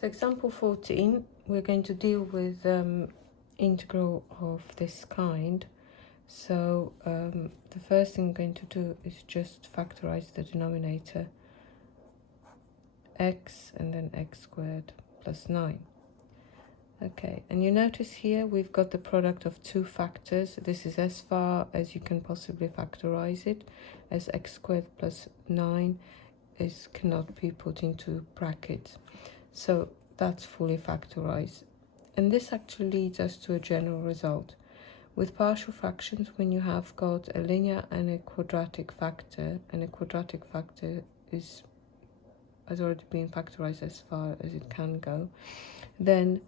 So example 14, we're going to deal with integral of this kind. So the first thing I'm going to do is just factorize the denominator, x and then x squared plus 9. Okay, and you notice here we've got the product of two factors. This is as far as you can possibly factorize it, as x squared plus 9 cannot be put into brackets. So that's fully factorized. And this actually leads us to a general result. With partial fractions, when you have got a linear and a quadratic factor, and a quadratic factor has already been factorized as far as it can go, then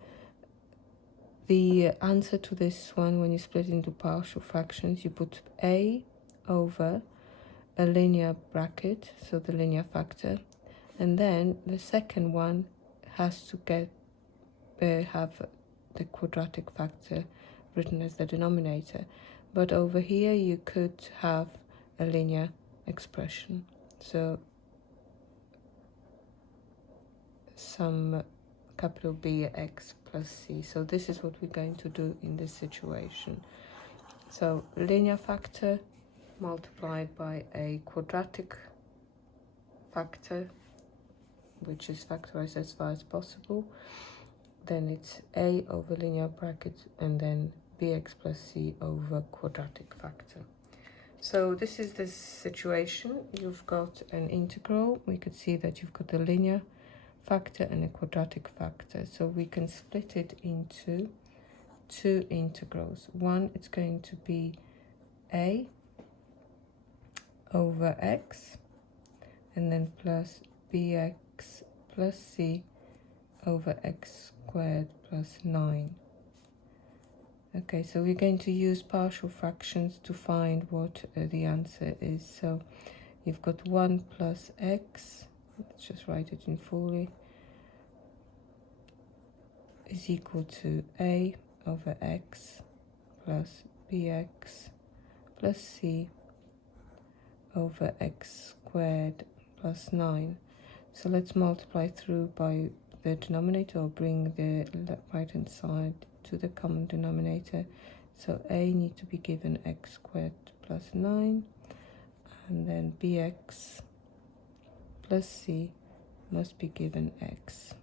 the answer to this one, when you split into partial fractions, you put a over a linear bracket, so the linear factor, and then the second one has to have the quadratic factor written as the denominator. But over here you could have a linear expression, so some capital B x plus c. So this is what we're going to do in this situation. So linear factor multiplied by a quadratic factor, which is factorized as far as possible, then it's a over linear bracket and then bx plus c over quadratic factor. So this is the situation. You've got an integral. We could see that you've got a linear factor and a quadratic factor, so we can split it into two integrals. One, it's going to be a over x and then plus bx plus c over x squared plus 9. Okay, so we're going to use partial fractions to find what the answer is. So you've got 1 plus x, let's just write it in fully, is equal to a over x plus bx plus c over x squared plus 9. So let's multiply through by the denominator, or bring the right hand side to the common denominator. So a need to be given x squared plus 9, and then bx plus c must be given x.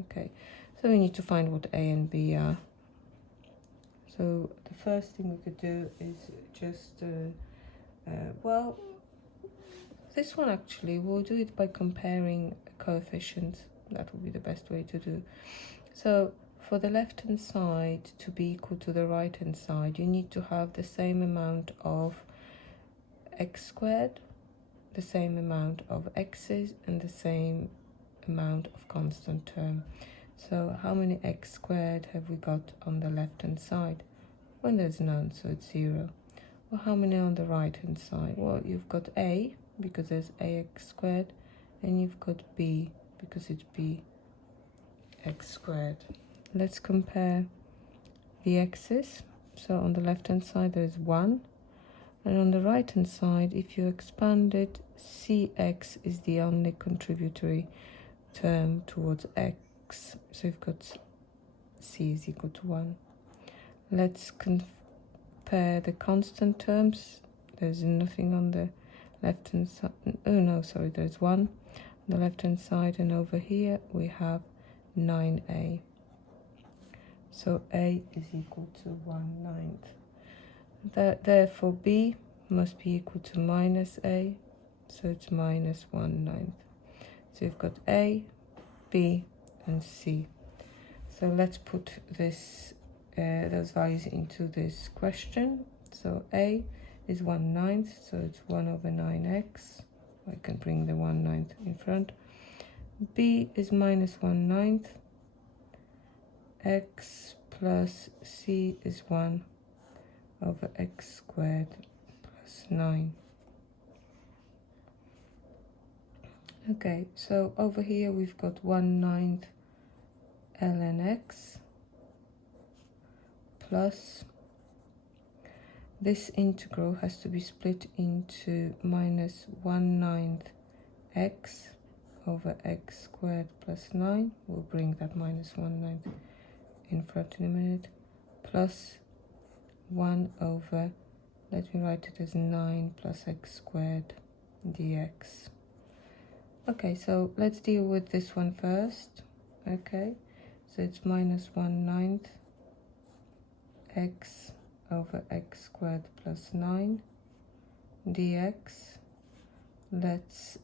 Okay, so we need to find what a and b are. So the first thing we could do is just well, this one actually we'll do it by comparing coefficients. That would be the best way to do. So for the left hand side to be equal to the right hand side, you need to have the same amount of x squared, the same amount of x's, and the same amount of constant term. So how many x squared have we got on the left hand side? Well, there's none, so it's 0. Well, how many on the right hand side? Well, you've got a, because there's ax squared, and you've got b, because it's bx squared. Let's compare the x's. So on the left hand side there's 1, and on the right hand side, if you expand it, cx is the only contributory term towards x, so you've got c is equal to 1. Let's compare the constant terms. There's nothing on the left hand side. Oh no, sorry, there's 1 on the left hand side, and over here we have 9a. So a is equal to 1/9. Therefore b must be equal to minus a, so it's minus 1/9. So you've got a, b, and c. So let's put this those values into this question. So a is 1/9, so it's 1 over 9x. I can bring the 1/9 in front. b is minus 1/9. x plus c is 1 over x squared plus 9. Okay, so over here we've got 1/9 ln x plus, this integral has to be split into minus 1/9 x over x squared plus 9, we'll bring that minus 1/9 in front in a minute, plus 1 over, let me write it as 9 plus x squared dx. Okay, so let's deal with this one first. Okay, so it's minus 1/9 x over x squared plus 9 dx. Let's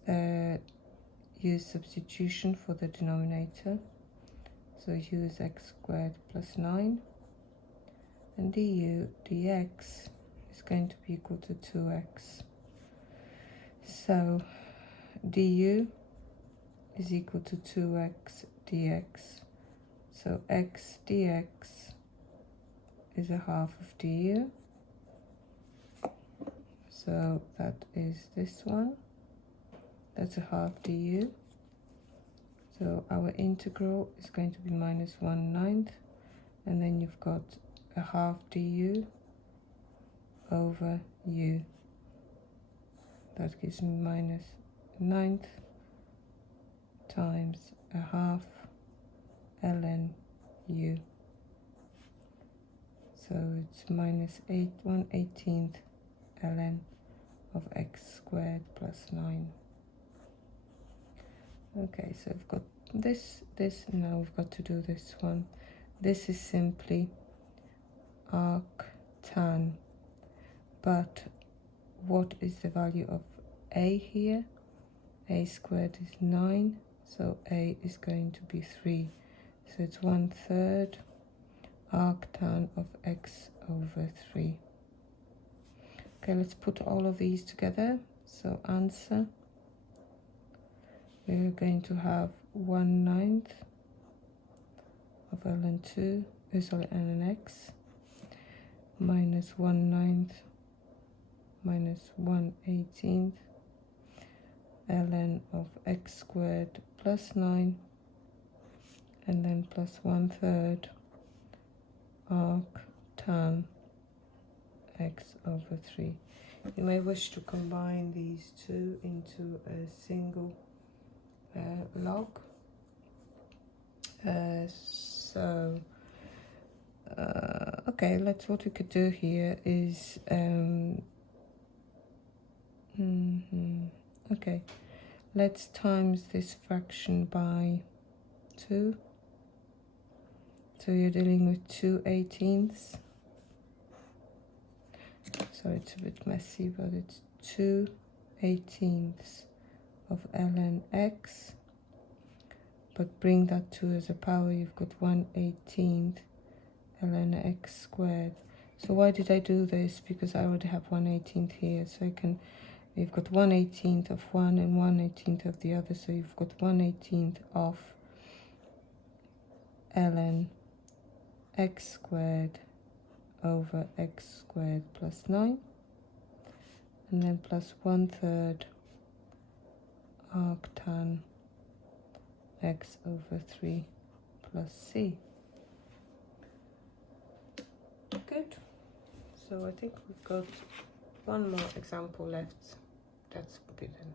use substitution for the denominator. So use x squared plus 9, and du dx is going to be equal to 2x. So du is equal to 2x dx. So x dx is a half of du. So that is this one. That's a half du. So our integral is going to be minus 1/9, and then you've got a half du over u. That gives me minus 9th times a half ln u. So it's minus 1/18 ln of x squared plus 9. Okay, so we've got this, and now we've got to do this one. This is simply arctan, but what is the value of a here? A squared is 9, so a is going to be 3. So it's 1/3 arctan of x over 3. Okay, let's put all of these together. So answer, we're going to have 1/9 of ln2, ln x, minus 1/9 minus 1/18 ln of x squared plus 9, and then plus 1/3 arctan x over 3. You may wish to combine these two into a single log. Okay, what we could do here is okay, let's times this fraction by 2. So you're dealing with 2/18. So it's a bit messy, but it's 2/18 of ln x. But bring that 2 as a power, you've got 1/18 ln x squared. So why did I do this? Because I already have 1/18 here, so you've got 1/18 of one and 1/18 of the other, so you've got 1/18 of ln x squared over x squared plus 9, and then plus 1/3 arctan x over 3 plus c. Good. So I think we've got one more example left. That's forbidden.